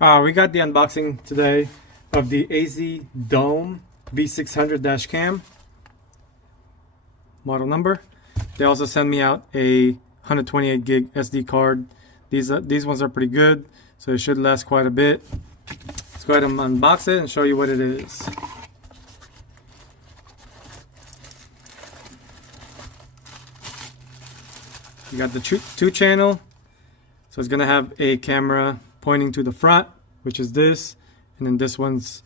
We got the unboxing today of the AZDOME V600 dash cam model number. They also sent me out a 128 gig SD card. These ones are pretty good, so it should last quite a bit. Let's go ahead and unbox it and show you what it is. You got the two channel, so it's gonna have a camera pointing to the front, which is this, and then this one's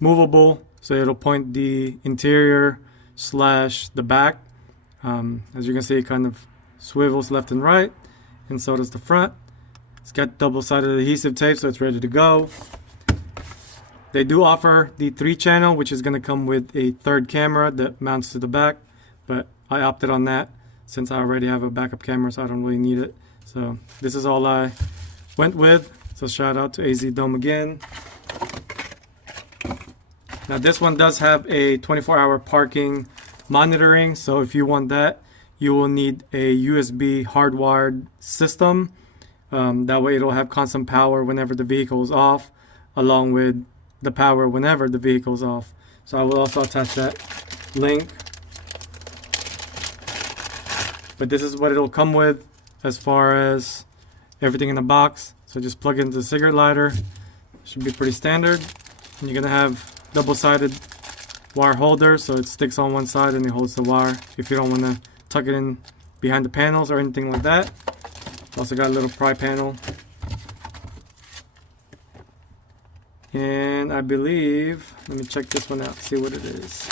movable, so it'll point the interior slash the back. As you can see, it kind of swivels left and right, and so does the front. It's got double-sided adhesive tape, so it's ready to go. They do offer the 3-channel, which is going to come with a third camera that mounts to the back, but I opted on that since I already have a backup camera, so I don't really need it. So this is all I went with. So shout out to AZDOME again. Now this one does have a 24-hour parking monitoring, so if you want that, you will need a USB hardwired system. That way it'll have constant power whenever the vehicle is off, along with the power whenever the vehicle is off. So I will also attach that link. But this is what it'll come with as far as everything in the box. So just plug into the cigarette lighter. Should be pretty standard. And you're gonna have double-sided wire holder, so it sticks on one side and it holds the wire if you don't want to tuck it in behind the panels or anything like that. Also got a little pry panel. And I believe, let me check this one out, see what it is.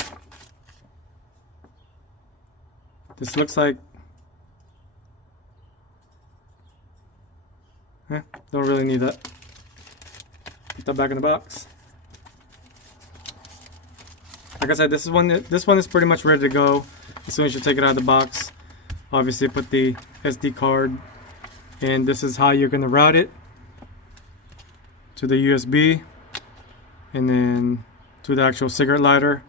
This looks like, don't really need that. Put that back in the box. Like I said, this one is pretty much ready to go as soon as you take it out of the box. Obviously put the SD card, and this is how you're going to route it to the USB and then to the actual cigarette lighter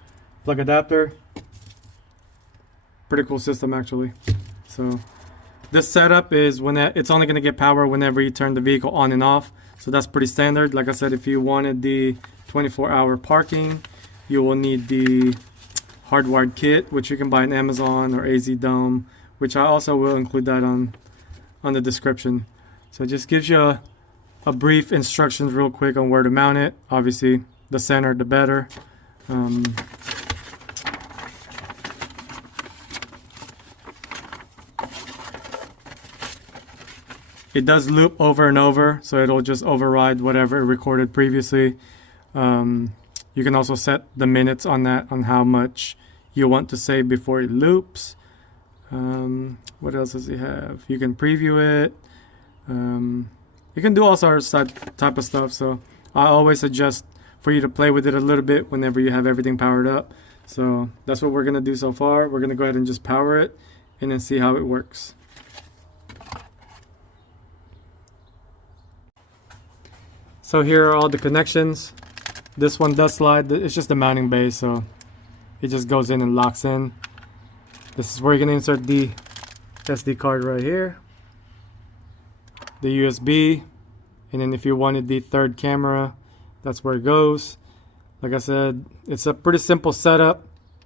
plug adapter. Pretty cool system actually. So this setup is when it's only going to get power whenever you turn the vehicle on and off. So that's pretty standard. Like I said, if you wanted the 24-hour parking, you will need the hardwired kit, which you can buy on Amazon or AZDOME, which I also will include that on the description. So it just gives you a brief instructions real quick on where to mount it. Obviously, the center, the better. It does loop over and over, so it'll just override whatever it recorded previously. You can also set the minutes on that, on how much you want to save before it loops. What else does it have? You can preview it. You can do all sorts of type of stuff, so I always suggest for you to play with it a little bit whenever you have everything powered up. So that's what we're going to do so far. We're going to go ahead and just power it and then see how it works. So here are all the connections. This one does slide. It's just the mounting base, so it just goes in and locks in. This is where you're going to insert the SD card right here, the USB, and then if you wanted the third camera, that's where it goes. Like I said, it's a pretty simple setup.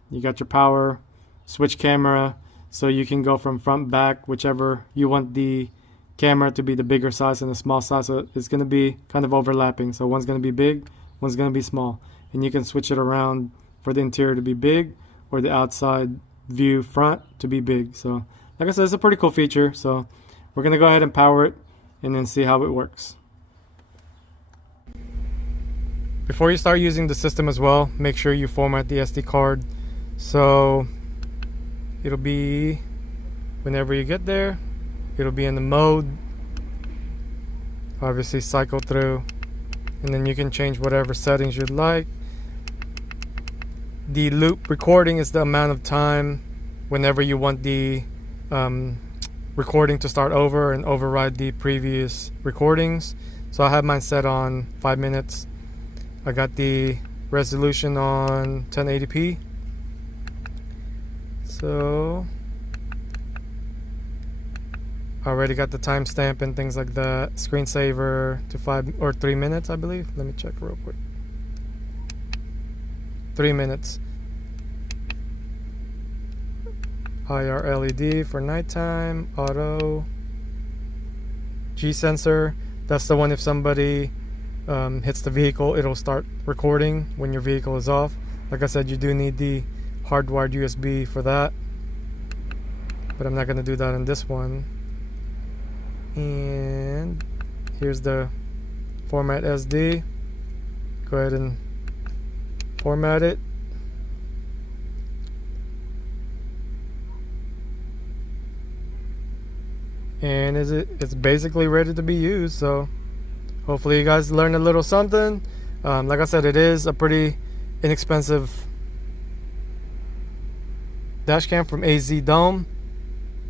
You got your power, switch camera, so you can go from front, back, whichever you want the camera to be, the bigger size and the small size. So it's going to be kind of overlapping. So one's going to be big, one's going to be small, and you can switch it around for the interior to be big or the outside view front to be big. So like I said, it's a pretty cool feature. So we're going to go ahead and power it and then see how it works. Before you start using the system as well, make sure you format the SD card. So it'll be, whenever you get there, it'll be in the mode, obviously cycle through, and then you can change whatever settings you'd like. The loop recording is the amount of time whenever you want the recording to start over and override the previous recordings. So I have mine set on 5 minutes. I got the resolution on 1080p. So Already got the timestamp and things like that. Screensaver to 5 or 3 minutes, I believe. Let me check real quick. 3 minutes. IR LED for nighttime. Auto. G sensor. That's the one if somebody hits the vehicle, it'll start recording when your vehicle is off. Like I said, you do need the hardwired USB for that, but I'm not going to do that on this one. And here's the format SD. Go ahead and format it. And it's basically ready to be used. So hopefully you guys learned a little something. Like I said, it is a pretty inexpensive dash cam from AZDOME.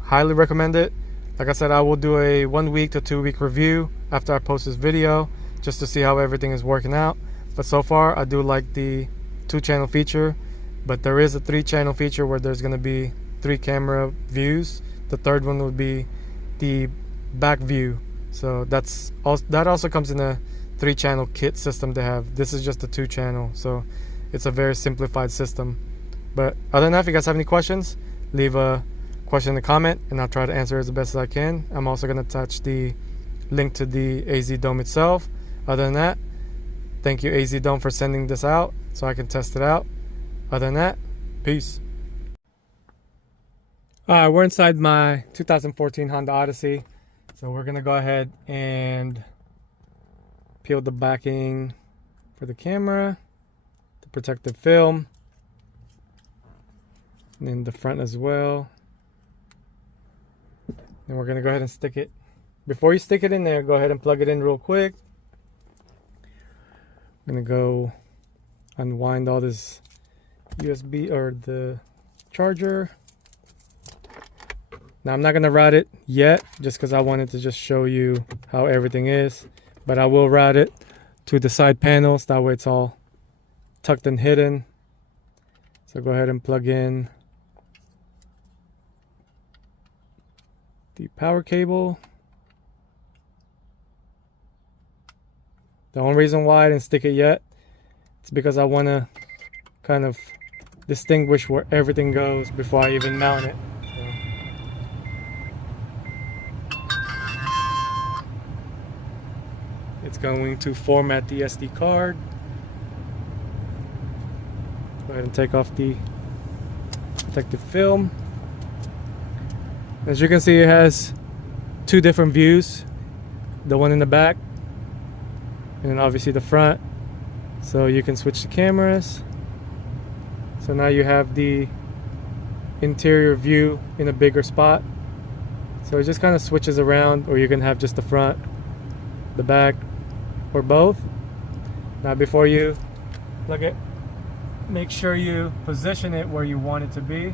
Highly recommend it. Like I said, I will do a 1 week to 2 week review after I post this video, just to see how everything is working out. But so far I do like the 2-channel feature, but there is a 3-channel feature where there's going to be 3 camera views. The third one would be the back view. So that also comes in a 3-channel kit system to have. This is just a 2-channel, so it's a very simplified system. But other than that, if you guys have any questions, leave a question in the comment and I'll try to answer as best as I can. I'm also going to attach the link to the AZDOME itself. Other than that, thank you AZDOME for sending this out so I can test it out. Other than that, peace. Alright, we're inside my 2014 Honda Odyssey. So we're going to go ahead and peel the backing for the camera, the protective film, and then the front as well. And we're going to go ahead and stick it. Before you stick it in there, go ahead and plug it in real quick. I'm going to go unwind all this USB or the charger. Now I'm not going to route it yet, just because I wanted to just show you how everything is. But I will route it to the side panels. That way it's all tucked and hidden. So go ahead and plug in the power cable. The only reason why I didn't stick it yet, it's because I want to kind of distinguish where everything goes before I even mount it. It's going to format the SD card. Go ahead and take off the protective film. As you can see, it has 2 different views. The one in the back, and then obviously the front. So you can switch the cameras. So now you have the interior view in a bigger spot. So it just kind of switches around, or you can have just the front, the back, or both. Now before you plug it, make sure you position it where you want it to be.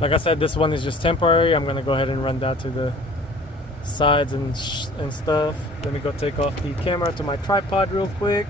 Like I said, this one is just temporary. I'm gonna go ahead and run that to the sides and stuff. Let me go take off the camera to my tripod real quick.